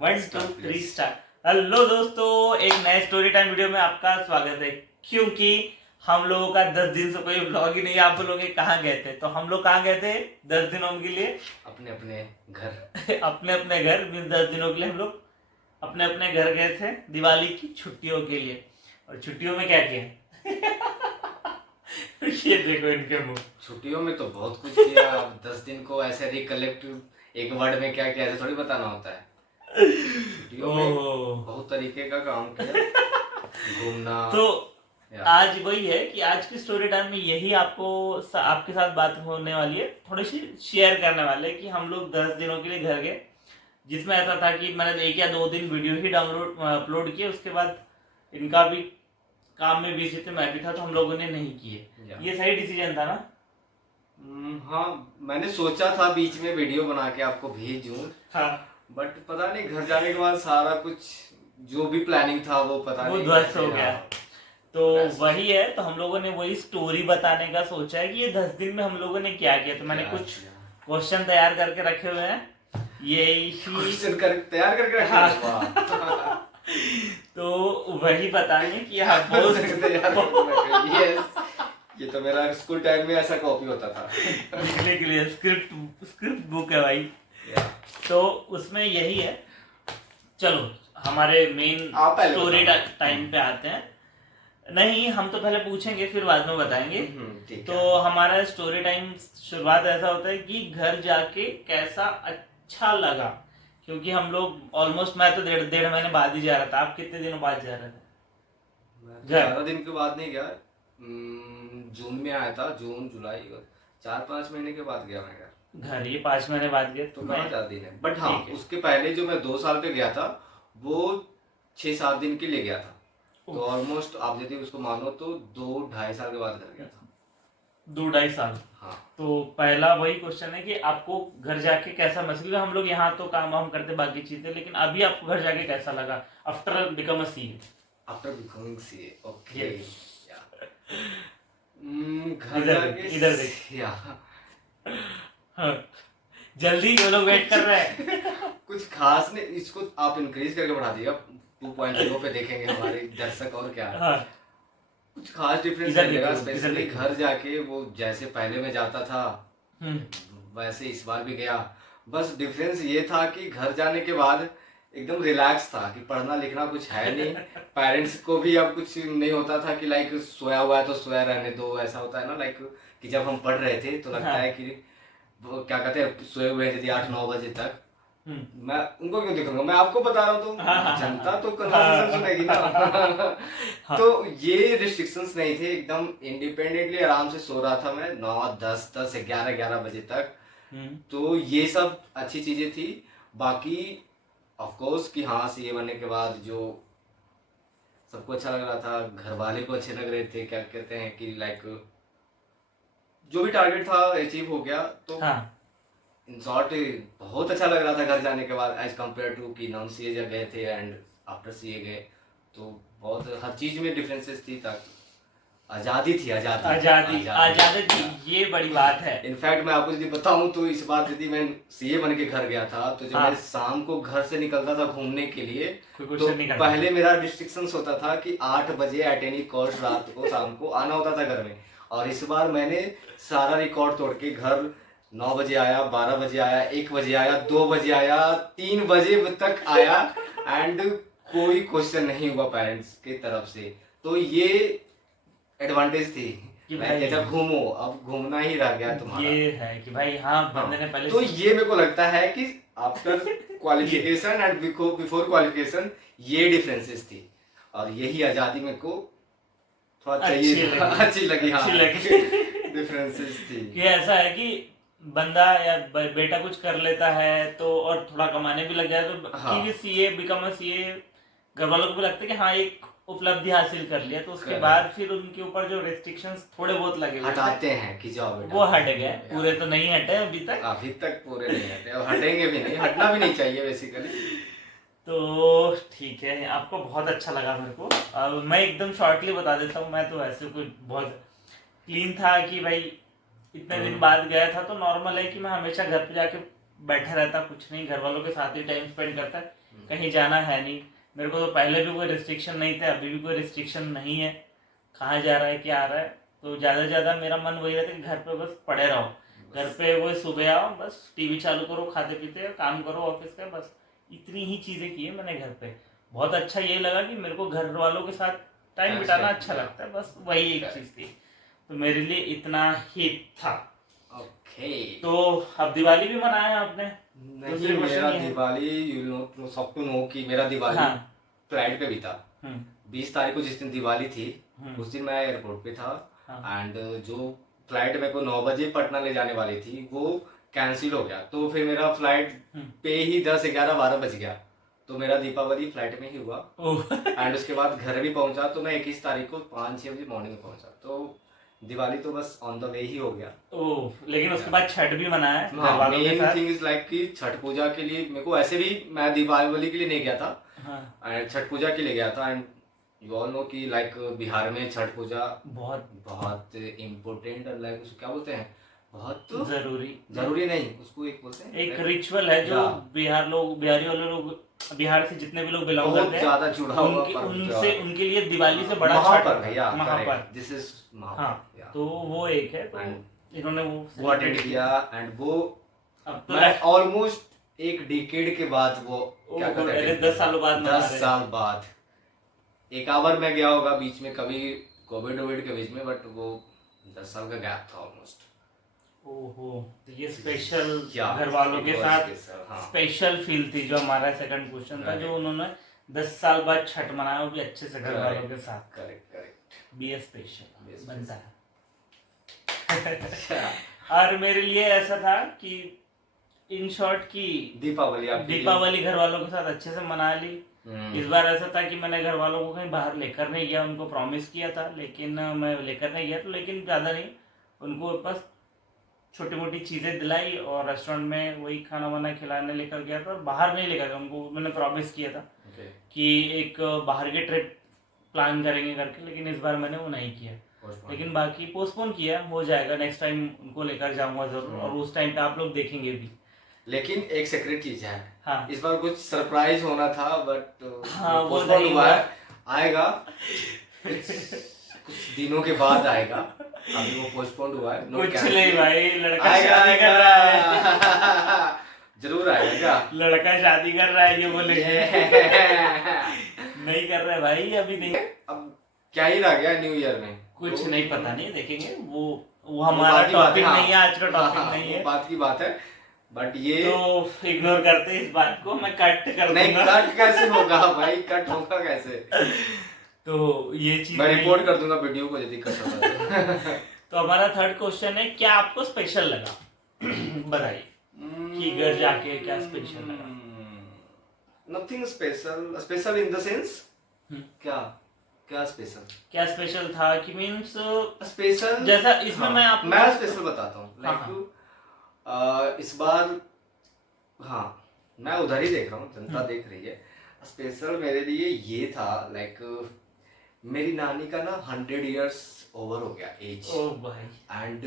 1 2 3 start. Hello दोस्तों, एक नए स्टोरी टाइम वीडियो में आपका स्वागत है। क्योंकि हम लोगों का 10 दिन से कोई व्लॉग ही नहीं, आप बोलोगे कहाँ गए थे, तो हम लोग कहाँ गए थे 10 दिनों के लिए अपने अपने घर। अपने अपने घर। 10 दिनों के लिए हम लोग अपने अपने घर गए थे दिवाली की छुट्टियों के लिए। और छुट्टियों में क्या किया ये देखो इनके मुंह। छुट्टियों में तो बहुत कुछ किया। अब 10 दिन को ऐसे रिकलेक्ट एक वर्ड में क्या किया ऐसे थोड़ी बताना होता है। छुट्टियों में ओहो। बहुत तरीके का काम किया, घूमना। तो या आज वही है कि आज की स्टोरी टाइम में यही आपके साथ बात होने वाली है। थोड़ी सी शेयर करने वाले हैं कि हम लोग 10 दिनों के लिए घर गए, जिसमें ऐसा था कि मैंने 1 या 2 दिन वीडियो ही डाउनलोड अपलोड किए। उसके बाद इनका भी काम में बिजी थे, मैं भी था, तो हम लोगों ने नहीं किए। ये सही डिसीजन था ना? हाँ, मैंने सोचा था बीच में वीडियो बना के आपको भेजूं। हाँ, बट पता नहीं घर जाने के बाद सारा कुछ जो भी प्लानिंग था वो पता वो नहीं ध्वस्त कैसे हो रहा। गया। तो Best. वही है, तो हम लोगों ने वही स्टोरी बताने का सोचा है कि ये 10 दिन में हम लोगों ने क्या किया। तो मैंने क्या कुछ किया? क्वेश्चन तैयार करके रखे हुए हैं। यही क्वेश्चन कर तैयार करके रखे हाँ। हैं? वाह। तो वही बताएंगे कि हाँ बहुत यस, ये तो मेरा स्कूल टाइम में ऐसा कॉपी होता था। लिखने के लिए स्क्रिप्ट बुक है भाई। या, तो उसमें यही है। चलो हमारे मेन आप पहले स्टोरी बताओ। टाइम पे आते हैं। नहीं, हम तो पहले पूछेंगे फिर बाद में बताएंगे। ठीक तो है। हमारा स्टोरी टाइम शुरुआत ऐसा होता है कि घर जाके कैसा अच्छा लगा। क्योंकि हम लोग ऑलमोस्ट, मैं तो डेढ़ डेढ़ महीने बाद ही जा रहा था। आप कितने दिनों बाद जा रहे थे मैं तो घर? ज्यादा दिन के बाद नहीं गया। जून में आया था, जून जुलाई और 4-5 महीने के बाद गया मैं घर। घर ये 5 महीने बाद गए तो तो कहाँ मैं। ज्यादा दिन है, बट हाँ ठीक है। उसके पहले जो मैं 2 साल पे गया था वो 6-7 दिन के लिए गया था। तो ऑलमोस्ट आप यदि उसको मानो तो 2-2.5 साल के बाद घर गया था। 2 ढाई साल। हाँ। तो पहला वही क्वेश्चन है कि आपको घर जाके कैसा महसूस। हम लोग यहाँ तो काम वाम करते बाकी चीजें, लेकिन अभी आपको घर जाके कैसा लगा after become a C? After becoming CA, okay. Yes. घर इधर जाके देख, इधर देख। या हाँ, जल्दी, वो लोग वेट कर रहे हैं। कुछ खास नहीं, इसको आप इंक्रीज करके बढ़ा दिएगा। 2.0 पे देखेंगे हमारे दर्शक, और क्या। हाँ, कुछ खास डिफरेंस इधर नहीं लगा, देखो, इधर स्पेशली देखो। घर जाके वो जैसे पहले मैं जाता था वैसे इस बार भी गया। बस डिफरेंस ये था कि घर जाने के बाद एकदम रिलैक्स था कि पढ़ना लिखना कुछ है नहीं। पेरेंट्स को भी अब कुछ नहीं होता था कि लाइक सोया हुआ है तो सोया रहने दो, ऐसा होता है ना। लाइक कि जब हम पढ़ रहे थे तो लगता हाँ। है कि वो क्या कहते हैं, सोए हुए हैं यदि 8-9 बजे तक। मैं उनको क्यों देखूंगा, मैं आपको बता रहा हूँ तो जनता तो कन्वर्सेशन सुनेगी ना। हाँ। तो ये रिस्ट्रिक्शंस नहीं थे, एकदम इंडिपेंडेंटली आराम से सो रहा था मैं 9, 10, 10, 11 बजे तक। तो ये सब अच्छी चीजें थी। बाकी ऑफ कोर्स कि हाँ सीए बनने के बाद जो सबको अच्छा लग रहा था, घर वाले को अच्छे लग रहे थे, क्या कहते हैं कि लाइक जो भी टारगेट था अचीव हो गया। तो हाँ। इन शॉर्ट बहुत अच्छा लग रहा था घर जाने के बाद एज कम्पेयर टू कि नॉन सीए जब गए थे एंड आफ्टर सीए गए। तो बहुत हर चीज में डिफरेंसेस थी, ताकि आज़ादी थी, आजादी थी, ये बड़ी बात है। इनफैक्ट मैं आपको यदि बताऊं तो इस बार यदि मैं सीए बन के घर गया था तो जब हाँ। मैं शाम को घर से निकलता था घूमने के लिए कोई तो क्वेश्चन नहीं करना पहले मेरा रिस्ट्रिक्शंस होता था कि 8 बजे एट एनी कॉस्ट रात को शाम को आना होता था घर में। और इस बार मैंने सारा रिकॉर्ड तोड़ के घर 9 बजे आया, 12 बजे आया, 1 बजे आया, 2 बजे आया, 3 बजे तक आया एंड कोई क्वेश्चन नहीं हुआ पेरेंट्स की तरफ से। तो ये एडवांटेज थी कि मैं भाई कहता घूमो, अब घूमना ही रह गया तुम्हारा। ये है कि भाई हाँ, बंदे ने पहले तो ये मेरे को लगता है कि after qualification and before qualification ये डिफरेंसेस थी। और यही आजादी मेरे को थोड़ा चाहिए, अच्छी लगी। हाँ, अच्छी लगी। डिफरेंसेस थी कि ऐसा है कि बंदा या बेटा कुछ कर लेता है तो, और थोड़ा कमाने भी लग जाए तो हाँ। कि सीए बिकम अ सीए, घर वालों को भी लगता है कि हाँ एक उपलब्धि हासिल कर लिया। तो उसके Correct. बाद फिर उनके ऊपर जो रेस्ट्रिक्शंस थोड़े बहुत लगे हुए थे, हटाते हैं कि जाओ बेटा, वो हट गए। पूरे तो नहीं हटे अभी तक पूरे नहीं हटे, और हटेंगे भी नहीं, हटना भी नहीं चाहिए बेसिकली। तो ठीक है, आपको बहुत अच्छा लगा मेरे को। अब मैं एकदम शॉर्टली बता देता हूँ। मैं तो ऐसे कोई बहुत क्लीन था कि भाई इतने दिन बाद गया था, तो नॉर्मल है कि मैं हमेशा घर पे जाके बैठा रहता, कुछ नहीं, घर वालों के साथ ही टाइम स्पेंड करता। कहीं जाना है नहीं। मेरे को तो पहले भी कोई रिस्ट्रिक्शन नहीं थे, अभी भी कोई रिस्ट्रिक्शन नहीं है कहाँ जा रहा है क्या आ रहा है। तो ज़्यादा से ज़्यादा मेरा मन वही रहता है कि घर पे बस पड़े रहो, घर पे वो सुबह आओ, बस टीवी चालू करो, खाते पीते काम करो ऑफिस का, बस इतनी ही चीज़ें की है मैंने घर पे। बहुत अच्छा ये लगा कि मेरे को घर वालों के साथ टाइम बिताना अच्छा लगता है, बस वही एक चीज़ थी। तो मेरे लिए इतना ही था। ओके। तो अब दिवाली भी मनाया आपने? नहीं, मेरा दिवाली यू नो सब टू नो कि मेरा दिवाली फ्लाइट पे भी था। 20 तारीख को जिस दिन दिवाली थी उस दिन मैं एयरपोर्ट पे था। एंड जो फ्लाइट मेरे को 9 बजे पटना ले जाने वाली थी वो कैंसिल हो गया, तो फिर मेरा फ्लाइट पे ही 10, 11, 12 बज गया। तो मेरा दीपावली फ्लाइट में ही हुआ। एंड उसके बाद घर भी पहुंचा तो मैं 21 तारीख को 5-6 बजे मॉर्निंग में पहुंचा। तो दिवाली तो बस ऑन द वे ही हो गया। ओह, लेकिन उसके बाद छठ भी मनाया है घर वालों के साथ। मेन थिंग इज लाइक कि छठ पूजा के लिए मेरे को, ऐसे भी मैं दीपावली के लिए नहीं गया था एंड छठ पूजा के लिए गया था। एंड यू ऑल नो कि लाइक बिहार में छठ पूजा बहुत इम्पोर्टेंट, लाइक उसको क्या बोलते हैं, बहुत जरूरी नहीं, उसको एक बोलते हैं, एक रिचुअल है जो बिहारी वाले लोग, बिहार से जितने भी लोग बिलोंग करते हैं, ज्यादा जुड़ा हुआ उनसे उनके लिए दिवाली से बड़ा महापर्व, दिस इज महापर्व। तो वो एक है, तो इन्होंने वो अटेंड किया। एंड वो अब तो मैं ऑलमोस्ट एक डिकेड के बाद वो क्या कहते हैं, 10 सालों बाद 10 साल बाद एक आवर में गया होगा बीच में, कभी कोविड के बीच में, बट वो 10 साल का गैप था ऑलमोस्ट। ओहो, तो ये स्पेशल घर वालों के साथ स्पेशल फील थी। जो हमारा सेकंड क्वेश्चन था, जो उन्होंने 10 साल बाद छठ मनाया, वो भी अच्छे से घर वालों के साथ। करेक्ट बी स्पेशल बनता है। और मेरे लिए ऐसा था कि इन शॉर्ट की दीपावली घर वालों के साथ अच्छे से मना ली। इस बार ऐसा था कि मैंने घर वालों को कहीं बाहर लेकर नहीं गया, उनको प्रॉमिस किया था, लेकिन मैं लेकर नहीं गया। तो लेकिन ज़्यादा नहीं, उनको बस छोटी मोटी चीज़ें दिलाई और रेस्टोरेंट में वही खाना वाना खिलाने लेकर गया था। बाहर नहीं लेकर गया, उनको मैंने प्रॉमिस किया था कि एक बाहर की ट्रिप प्लान करेंगे करके, लेकिन इस बार मैंने वो नहीं किया। लेकिन बाकी पोस्टपोन किया, हो जाएगा, नेक्स्ट टाइम उनको लेकर जाऊंगा जरूर, और उस टाइम पे आप लोग देखेंगे भी। लेकिन एक सीक्रेट चीज है, हाँ, इस बार कुछ सरप्राइज होना था, बट वो नहीं हुआ, आएगा कुछ दिनों के बाद आएगा, अभी वो पोस्टपोन हुआ है। कुछ नहीं भाई, लड़का शादी कर रहा है। जरूर आएगा क्या? लड़का शादी कर रहा है, ये बोले नहीं कर रहे भाई, अभी नहीं। अब क्या ही रह गया न्यू ईयर में, कुछ नहीं, पता नहीं, देखेंगे। वो हमारा टॉपिक नहीं है, आज का टॉपिक नहीं है, बात की बात है। बट ये तो इग्नोर करते हैं इस बात को, मैं कट कर दूंगा। नहीं, कट कैसे होगा भाई, कट होगा कैसे? तो ये चीज मैं रिपोर्ट कर दूंगा वीडियो को यदि कट होगा। तो हमारा थर्ड क्वेश्चन है, क्या आपको स्पेशल लगा? बताइए कि घर जाके क्या स्पेशल लगा? Nothing special in the sense क्या स्पेशल था कि मीन्स स्पेशल जैसा इसमें मैं स्पेशल बताता हूँ। लाइक इस बार मैं उधर ही देख रहा हूँ, जनता देख रही है। स्पेशल मेरे लिए ये था, लाइक मेरी नानी का ना 100 इयर्स ओवर हो गया एज। ओह भाई। एंड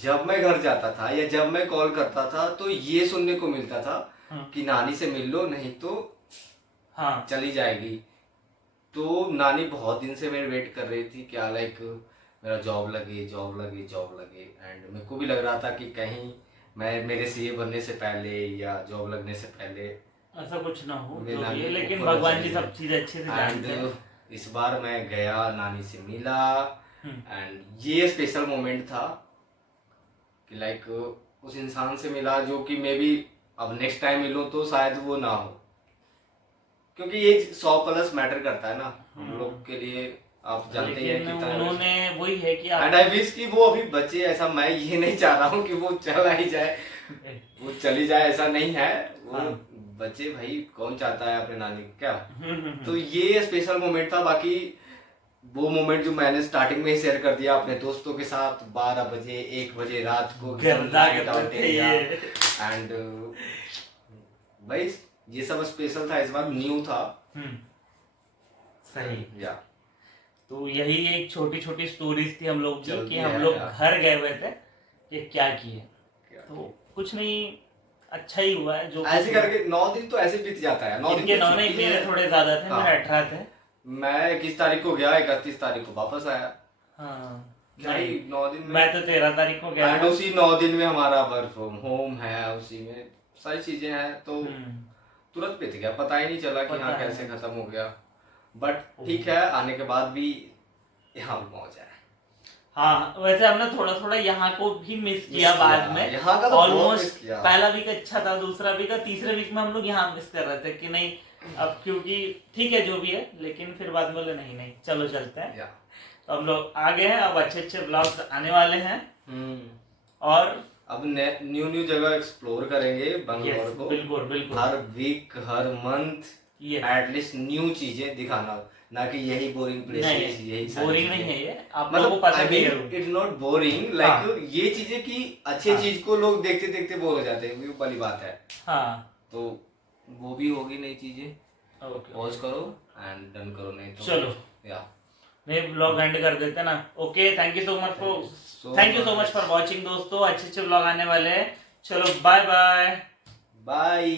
जब मैं घर जाता था या जब मैं कॉल करता था तो ये सुनने को मिलता था कि नानी से मिल लो, नहीं तो चली जाएगी। तो नानी बहुत दिन से मेरे वेट कर रही थी, क्या लाइक मेरा जॉब लगे। एंड मेरे को भी लग रहा था कि कहीं मैं मेरे सीए बनने से पहले या जॉब लगने से पहले ऐसा कुछ ना हो, लेकिन भगवान जी सब चीजें अच्छे से जानते हैं। इस बार मैं गया, नानी से मिला, एंड ये स्पेशल मोमेंट था कि लाइक उस इंसान से मिला जो कि मे बी अब नेक्स्ट टाइम मिलूं तो शायद वो ना हो, क्योंकि ये 100+ मैटर करता है ना हम लोग के लिए। आप जानते हैं कि उन्होंने वही है कि एंड आई विश कि वो अभी बचे, ऐसा मैं ये नहीं चाह रहा हूँ कि वो चला ही जाए, वो चली जाए, ऐसा नहीं है। वो बचे भाई, कौन चाहता है अपने नानी क्या। तो ये स्पेशल मोमेंट था। बाकी वो मोमेंट जो मैंने स्टार्टिंग में ही शेयर कर दिया अपने दोस्तों के साथ, 12 बजे 1 बजे रात को एंड भाई ये सब स्पेशल था, इस बार न्यू था। सही या तो यही एक छोटी छोटी स्टोरीज थी हम लोग की, कि हम लोग घर गए हुए थे, ये क्या किए। तो कुछ नहीं, अच्छा ही हुआ है जो ऐसे करके 9 दिन तो ऐसे बीत जाता है। 9 दिन इनके तो 9 नहीं छुट्टी मेरे है। थोड़े ज्यादा थे, हाँ। मेरे 18 थे। मैं 21 तारीख को गया, 31 तारीख को वापस आया। हाँ क्या ही नहीं, 9 दिन में। मैं तो 13 तारीख को गया एंड था। उसी 9 दिन में हमारा वर्क फ्रॉम होम है, उसी में सारी चीजें हैं, तो तुरंत बीत गया, पता ही नहीं चला कि पता हाँ है। कैसे खत्म हो गया। बट ठीक है, आने के बाद भी यहाँ भी मौज है। हाँ वैसे हमने थोड़ा थोड़ा यहाँ को भी मिस किया बाद में। यहाँ का तो बहुत मिस ऑलमोस्ट किया। पहला वीक अच्छा था, दूसरा वीक, तीसरे वीक में हम लोग यहाँ मिस कर रहे थे कि नहीं अब, क्योंकि ठीक है जो भी है, लेकिन फिर बाद में बोले नहीं नहीं चलो चलते हैं। तो हम लोग आ गए हैं, अब अच्छे अच्छे ब्लॉग्स आने वाले हैं। और अब न्यू जगह एक्सप्लोर करेंगे बंगलोर को। बिल्कुल बिल्कुल। हर वीक हर मंथ एटलीस्ट न्यू चीजें दिखाना, ना कि यही बोरिंग प्लेसेस, यही सारी बोरिंग चीजें। नहीं है ये, आप लोगों को पता भी है। इट्स नॉट बोरिंग, लाइक ये चीजें की अच्छी चीज को लोग देखते देखते बोर हो जाते हैं, वो वाली बात है। हाँ तो वो भी होगी नई चीजें। ओके, पॉज करो एंड डन करो, नहीं तो चलो या नहीं ब्लॉग एंड कर देते ना। Okay, thank you so much for watching दोस्तों, अच्छे अच्छे ब्लॉग आने वाले हैं। चलो बाय बाय। बाय।